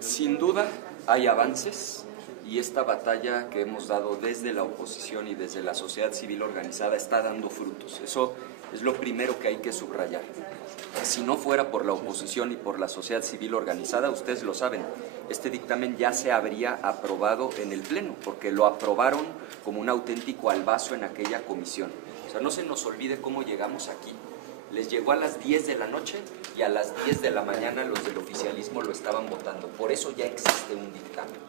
Sin duda hay avances y esta batalla que hemos dado desde la oposición y desde la sociedad civil organizada está dando frutos. Eso es lo primero que hay que subrayar. Si no fuera por la oposición y por la sociedad civil organizada, ustedes lo saben, este dictamen ya se habría aprobado en el Pleno, porque lo aprobaron como un auténtico albazo en aquella comisión. O sea, no se nos olvide cómo llegamos aquí. Les llegó a las 10 de la noche y a las 10 de la mañana los del oficialismo lo estaban votando. Por eso ya existe un dictamen.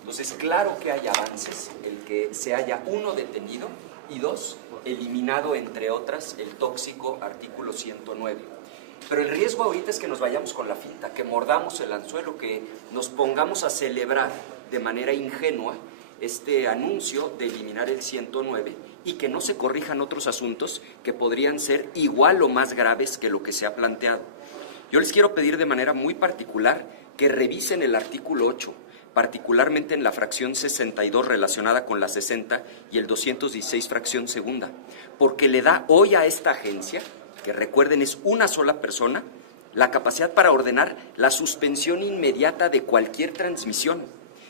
Entonces, claro que hay avances, el que se haya, uno, detenido y dos, eliminado, entre otras, el tóxico artículo 109. Pero el riesgo ahorita es que nos vayamos con la finta, que mordamos el anzuelo, que nos pongamos a celebrar de manera ingenua este anuncio de eliminar el 109 y que no se corrijan otros asuntos que podrían ser igual o más graves que lo que se ha planteado. Yo les quiero pedir de manera muy particular que revisen el artículo 8, particularmente en la fracción 62 relacionada con la 60 y el 216 fracción segunda, porque le da hoy a esta agencia, que recuerden es una sola persona, la capacidad para ordenar la suspensión inmediata de cualquier transmisión.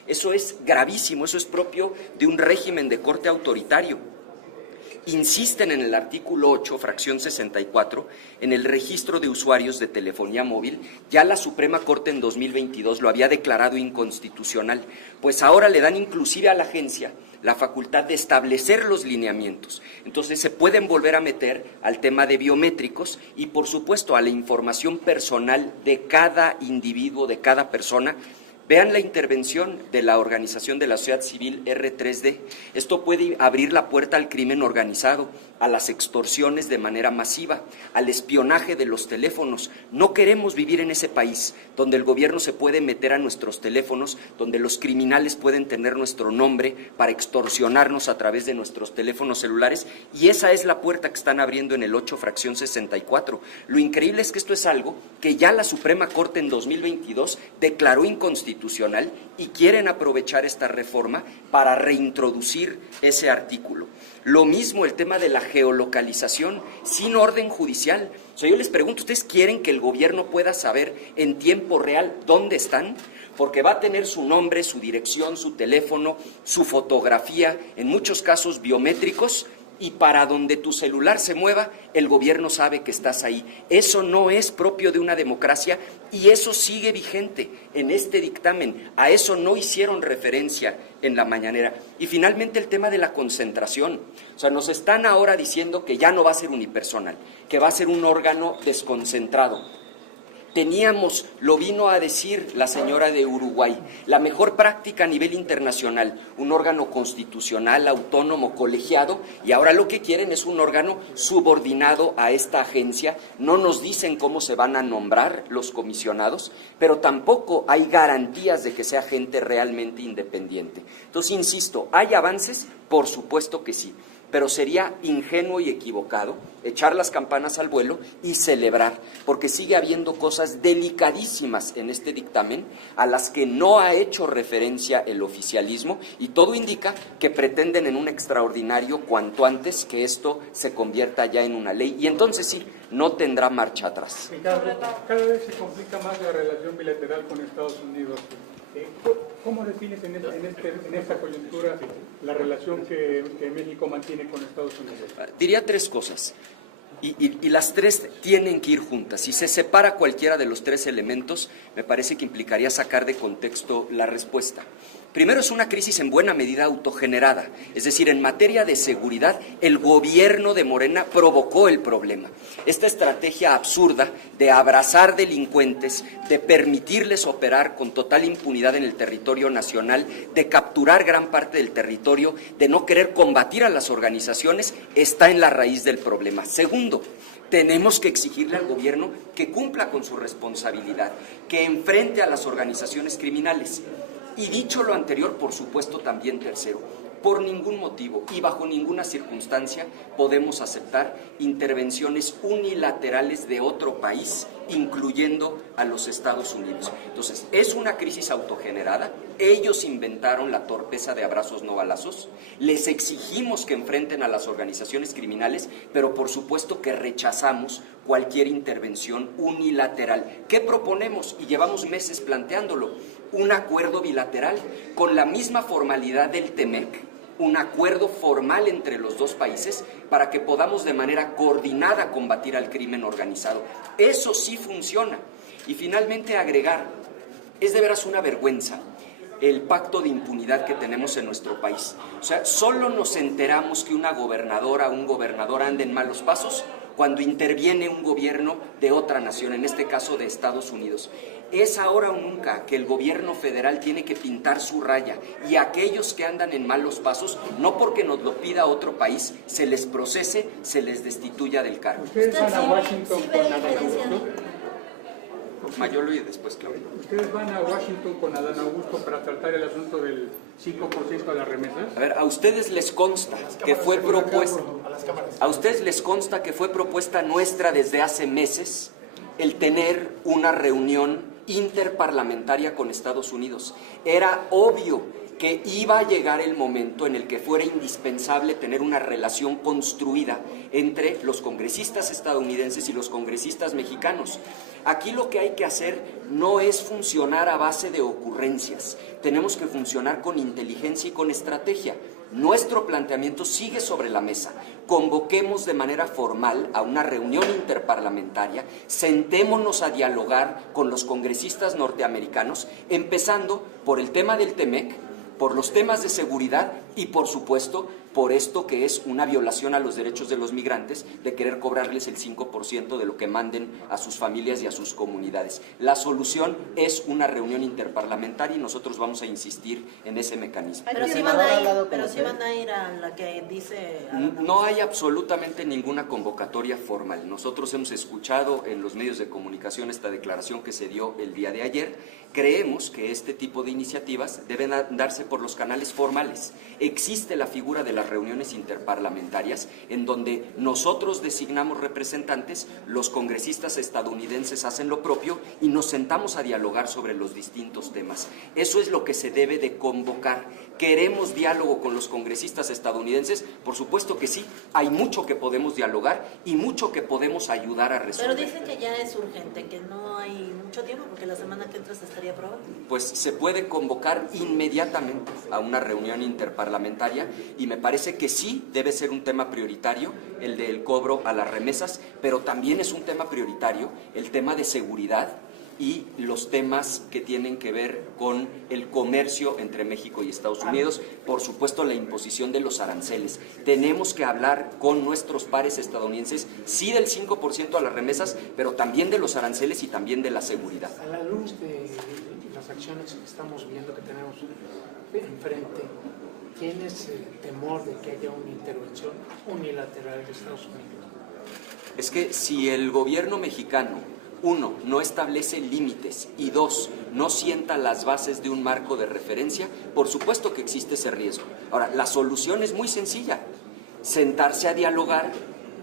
Eso es gravísimo, eso es propio de un régimen de corte autoritario. Insisten en el artículo 8, fracción 64, en el registro de usuarios de telefonía móvil. Ya la Suprema Corte en 2022 lo había declarado inconstitucional, pues ahora le dan inclusive a la agencia la facultad de establecer los lineamientos. Entonces se pueden volver a meter al tema de biométricos y, por supuesto, a la información personal de cada individuo, de cada persona. Vean la intervención de la organización de la sociedad civil R3D. Esto puede abrir la puerta al crimen organizado, a las extorsiones de manera masiva, al espionaje de los teléfonos. No queremos vivir en ese país donde el gobierno se puede meter a nuestros teléfonos, donde los criminales pueden tener nuestro nombre para extorsionarnos a través de nuestros teléfonos celulares, y esa es la puerta que están abriendo en el 8, fracción 64. Lo increíble es que esto es algo que ya la Suprema Corte en 2022 declaró inconstitucional y quieren aprovechar esta reforma para reintroducir ese artículo. Lo mismo el tema de la geolocalización sin orden judicial. O sea, yo les pregunto, ¿ustedes quieren que el gobierno pueda saber en tiempo real dónde están? Porque va a tener su nombre, su dirección, su teléfono, su fotografía, en muchos casos biométricos, y para donde tu celular se mueva, el gobierno sabe que estás ahí. Eso no es propio de una democracia y eso sigue vigente en este dictamen. A eso no hicieron referencia en la mañanera. Y finalmente el tema de la concentración. O sea, nos están ahora diciendo que ya no va a ser unipersonal, que va a ser un órgano desconcentrado. Teníamos, lo vino a decir la señora de Uruguay, la mejor práctica a nivel internacional, un órgano constitucional, autónomo, colegiado, y ahora lo que quieren es un órgano subordinado a esta agencia. No nos dicen cómo se van a nombrar los comisionados, pero tampoco hay garantías de que sea gente realmente independiente. Entonces, insisto, ¿hay avances? Por supuesto que sí. Pero sería ingenuo y equivocado echar las campanas al vuelo y celebrar, porque sigue habiendo cosas delicadísimas en este dictamen a las que no ha hecho referencia el oficialismo, y todo indica que pretenden en un extraordinario cuanto antes que esto se convierta ya en una ley, y entonces sí, no tendrá marcha atrás. Ricardo, cada vez se complica más la relación bilateral con Estados Unidos. ¿Cómo defines en esta coyuntura la relación que México mantiene con Estados Unidos? Diría tres cosas, y las tres tienen que ir juntas. Si se separa cualquiera de los tres elementos, me parece que implicaría sacar de contexto la respuesta. Primero, es una crisis en buena medida autogenerada, es decir, en materia de seguridad, el gobierno de Morena provocó el problema. Esta estrategia absurda de abrazar delincuentes, de permitirles operar con total impunidad en el territorio nacional, de capturar gran parte del territorio, de no querer combatir a las organizaciones, está en la raíz del problema. Segundo, tenemos que exigirle al gobierno que cumpla con su responsabilidad, que enfrente a las organizaciones criminales. Y dicho lo anterior, por supuesto, también tercero, por ningún motivo y bajo ninguna circunstancia podemos aceptar intervenciones unilaterales de otro país incluyendo a los Estados Unidos. Entonces, es una crisis autogenerada, ellos inventaron la torpeza de abrazos no balazos, les exigimos que enfrenten a las organizaciones criminales, pero por supuesto que rechazamos cualquier intervención unilateral. ¿Qué proponemos? Y llevamos meses planteándolo, un acuerdo bilateral con la misma formalidad del TEMEC, un acuerdo formal entre los dos países para que podamos de manera coordinada combatir al crimen organizado. Eso sí funciona. Y finalmente agregar, es de veras una vergüenza el pacto de impunidad que tenemos en nuestro país. O sea, solo nos enteramos que una gobernadora o un gobernador anda en malos pasos cuando interviene un gobierno de otra nación, en este caso de Estados Unidos. Es ahora o nunca que el gobierno federal tiene que pintar su raya y aquellos que andan en malos pasos, no porque nos lo pida otro país, se les procese, se les destituya del cargo. ¿Ustedes van a Washington con Adán Augusto? Mayolo y después Claudio. ¿Ustedes van a Washington con Adán Augusto para tratar el asunto del 5% de las remesas? A ver, a ustedes les consta que fue propuesta, nuestra desde hace meses el tener una reunión interparlamentaria con Estados Unidos. Era obvio que iba a llegar el momento en el que fuera indispensable tener una relación construida entre los congresistas estadounidenses y los congresistas mexicanos. Aquí lo que hay que hacer no es funcionar a base de ocurrencias, tenemos que funcionar con inteligencia y con estrategia. Nuestro planteamiento sigue sobre la mesa. Convoquemos de manera formal a una reunión interparlamentaria, sentémonos a dialogar con los congresistas norteamericanos, empezando por el tema del TEMEC, por los temas de seguridad y, por supuesto, por esto que es una violación a los derechos de los migrantes, de querer cobrarles el 5% de lo que manden a sus familias y a sus comunidades. La solución es una reunión interparlamentaria y nosotros vamos a insistir en ese mecanismo. Pero sí van a ir a la que dice... No hay absolutamente ninguna convocatoria formal. Nosotros hemos escuchado en los medios de comunicación esta declaración que se dio el día de ayer. Creemos que este tipo de iniciativas deben darse por los canales formales. Existe la figura de las reuniones interparlamentarias en donde nosotros designamos representantes, los congresistas estadounidenses hacen lo propio y nos sentamos a dialogar sobre los distintos temas. Eso es lo que se debe de convocar. ¿Queremos diálogo con los congresistas estadounidenses? Por supuesto que sí, hay mucho que podemos dialogar y mucho que podemos ayudar a resolver. Pero dicen que ya es urgente, que no hay mucho tiempo porque la semana que entra se estaría aprobando. Pues se puede convocar inmediatamente a una reunión interparlamentaria y me parece que sí debe ser un tema prioritario el del cobro a las remesas, pero también es un tema prioritario el tema de seguridad y los temas que tienen que ver con el comercio entre México y Estados Unidos, por supuesto la imposición de los aranceles. Tenemos que hablar con nuestros pares estadounidenses, sí del 5% a las remesas, pero también de los aranceles y también de la seguridad. A la luz de las acciones que estamos viendo que tenemos enfrente, ¿tienes el temor de que haya una intervención unilateral de Estados Unidos? Es que si el gobierno mexicano, uno, no establece límites y dos, no sienta las bases de un marco de referencia, por supuesto que existe ese riesgo. Ahora, la solución es muy sencilla, sentarse a dialogar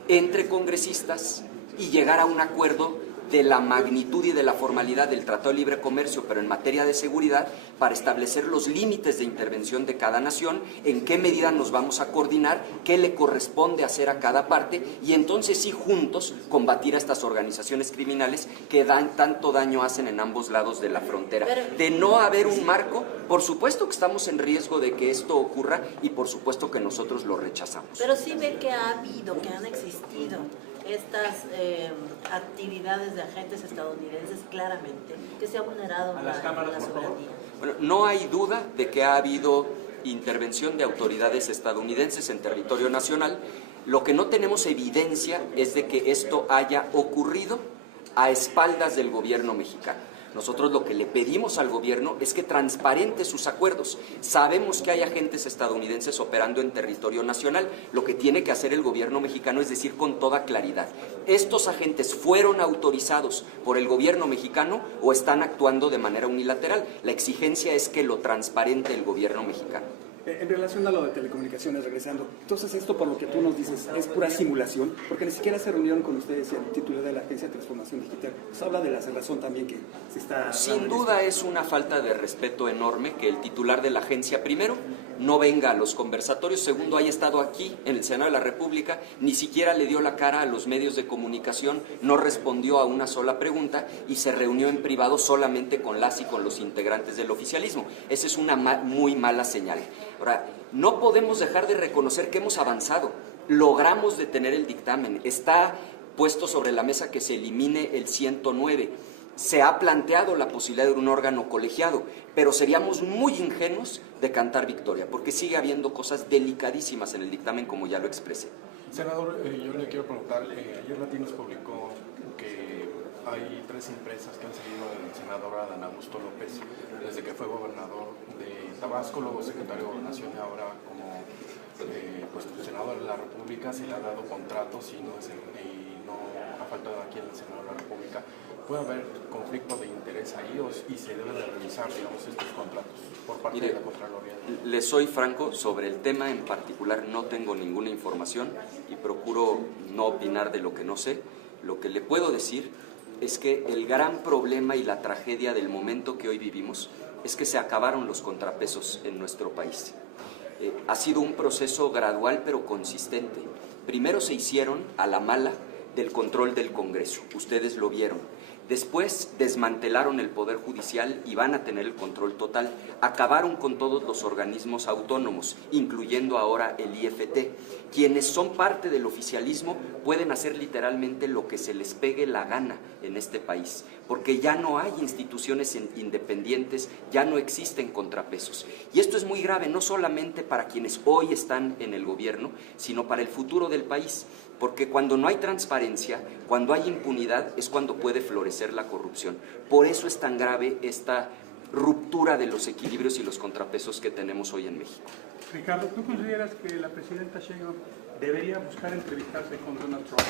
entre congresistas y llegar a un acuerdo de la magnitud y de la formalidad del Tratado de Libre Comercio, pero en materia de seguridad, para establecer los límites de intervención de cada nación, en qué medida nos vamos a coordinar, qué le corresponde hacer a cada parte, y entonces sí juntos combatir a estas organizaciones criminales que tanto daño hacen en ambos lados de la frontera. De no haber un marco, por supuesto que estamos en riesgo de que esto ocurra y por supuesto que nosotros lo rechazamos. Pero sí ve que ha habido, que han existido estas actividades de agentes estadounidenses claramente, que se ha vulnerado la soberanía. Bueno, no hay duda de que ha habido intervención de autoridades estadounidenses en territorio nacional. Lo que no tenemos evidencia es de que esto haya ocurrido a espaldas del gobierno mexicano. Nosotros lo que le pedimos al gobierno es que transparente sus acuerdos. Sabemos que hay agentes estadounidenses operando en territorio nacional. Lo que tiene que hacer el gobierno mexicano es decir con toda claridad, ¿estos agentes fueron autorizados por el gobierno mexicano o están actuando de manera unilateral? La exigencia es que lo transparente el gobierno mexicano. En relación a lo de telecomunicaciones, regresando, entonces esto por lo que tú nos dices es pura simulación, porque ni siquiera se reunieron con ustedes el titular de la Agencia de Transformación Digital. Pues habla de la cerrazón también que se está... Sin duda es una falta de respeto enorme que el titular de la agencia, primero, no venga a los conversatorios, segundo, haya estado aquí en el Senado de la República, ni siquiera le dio la cara a los medios de comunicación, no respondió a una sola pregunta y se reunió en privado solamente con las y con los integrantes del oficialismo. Esa es una muy mala señal. Ahora, no podemos dejar de reconocer que hemos avanzado, logramos detener el dictamen, está puesto sobre la mesa que se elimine el 109, se ha planteado la posibilidad de un órgano colegiado, pero seríamos muy ingenuos de cantar victoria, porque sigue habiendo cosas delicadísimas en el dictamen, como ya lo expresé. Senador, yo le quiero preguntar, ayer Latinos publicó que hay 3 empresas que han seguido al senador Adán Augusto López desde que fue gobernador de Tabasco, luego secretario de Gobernación y ahora como senador de la República. Se le ha dado contratos y no ha faltado aquí en el Senado de la República. ¿Puede haber conflicto de interés ahí y se deben de revisar, digamos, estos contratos por parte de la Contraloría? Le soy franco, sobre el tema en particular no tengo ninguna información y procuro no opinar de lo que no sé. Lo que le puedo decir es que el gran problema y la tragedia del momento que hoy vivimos es que se acabaron los contrapesos en nuestro país. Ha sido un proceso gradual pero consistente. Primero se hicieron a la mala del control del Congreso, ustedes lo vieron. Después desmantelaron el Poder Judicial y van a tener el control total. Acabaron con todos los organismos autónomos, incluyendo ahora el IFT. Quienes son parte del oficialismo pueden hacer literalmente lo que se les pegue la gana en este país, porque ya no hay instituciones independientes, ya no existen contrapesos. Y esto es muy grave, no solamente para quienes hoy están en el gobierno, sino para el futuro del país. Porque cuando no hay transparencia, cuando hay impunidad, es cuando puede florecer la corrupción. Por eso es tan grave esta ruptura de los equilibrios y los contrapesos que tenemos hoy en México. Ricardo, ¿tú consideras que la presidenta Sheinbaum debería buscar entrevistarse con Donald Trump?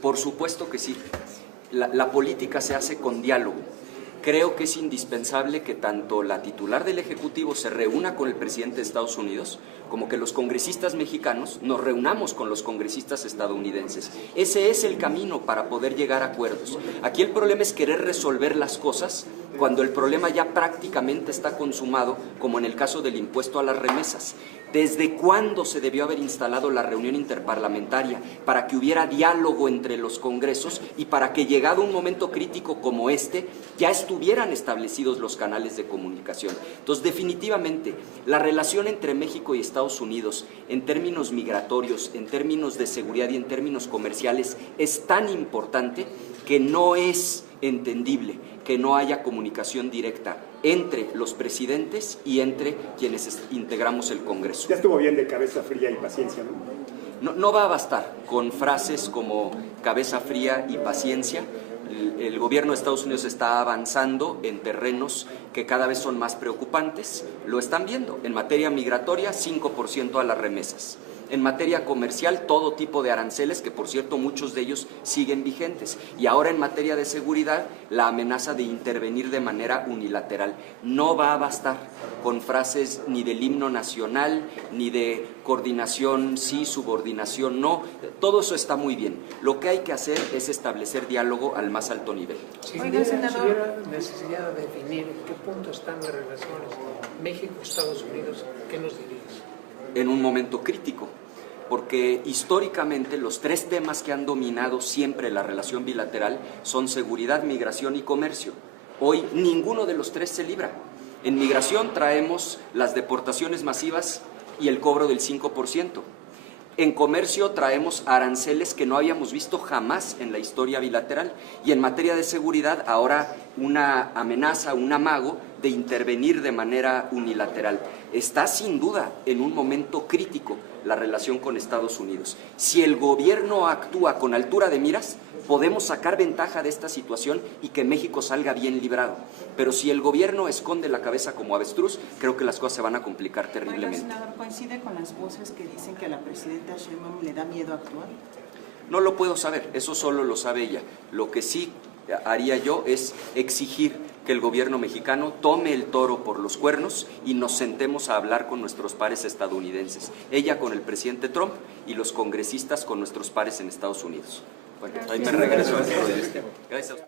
Por supuesto que sí. La política se hace con diálogo. Creo que es indispensable que tanto la titular del Ejecutivo se reúna con el presidente de Estados Unidos, como que los congresistas mexicanos nos reunamos con los congresistas estadounidenses. Ese es el camino para poder llegar a acuerdos. Aquí el problema es querer resolver las cosas cuando el problema ya prácticamente está consumado, como en el caso del impuesto a las remesas. ¿Desde cuándo se debió haber instalado la reunión interparlamentaria? Para que hubiera diálogo entre los congresos y para que, llegado un momento crítico como este, ya estuvieran establecidos los canales de comunicación. Entonces, definitivamente, la relación entre México y Estados Unidos, en términos migratorios, en términos de seguridad y en términos comerciales, es tan importante que no es entendible que no haya comunicación directa entre los presidentes y entre quienes integramos el Congreso. Ya estuvo bien de cabeza fría y paciencia, ¿no? No va a bastar con frases como cabeza fría y paciencia. El gobierno de Estados Unidos está avanzando en terrenos que cada vez son más preocupantes. Lo están viendo. En materia migratoria, 5% a las remesas. En materia comercial, todo tipo de aranceles, que por cierto muchos de ellos siguen vigentes. Y ahora en materia de seguridad, la amenaza de intervenir de manera unilateral. No va a bastar con frases ni del himno nacional, ni de coordinación sí, subordinación no. Todo eso está muy bien. Lo que hay que hacer es establecer diálogo al más alto nivel. Si hubiera necesidad de definir en qué punto están las relaciones México-Estados Unidos, ¿qué nos dirías? En un momento crítico, porque históricamente los 3 temas que han dominado siempre la relación bilateral son seguridad, migración y comercio. Hoy ninguno de los 3 se libra. En migración traemos las deportaciones masivas y el cobro del 5%. En comercio traemos aranceles que no habíamos visto jamás en la historia bilateral. Y en materia de seguridad, ahora una amenaza, un amago de intervenir de manera unilateral. Está sin duda en un momento crítico la relación con Estados Unidos. Si el gobierno actúa con altura de miras, podemos sacar ventaja de esta situación y que México salga bien librado. Pero si el gobierno esconde la cabeza como avestruz, creo que las cosas se van a complicar terriblemente. Oiga, senador, ¿coincide con las voces que dicen que a la presidenta Sheinbaum le da miedo actuar? No lo puedo saber, eso solo lo sabe ella. Lo que sí haría yo es exigir que el gobierno mexicano tome el toro por los cuernos y nos sentemos a hablar con nuestros pares estadounidenses. Ella con el presidente Trump y los congresistas con nuestros pares en Estados Unidos. Bueno, ahí me regreso al punto de vista. Gracias a usted.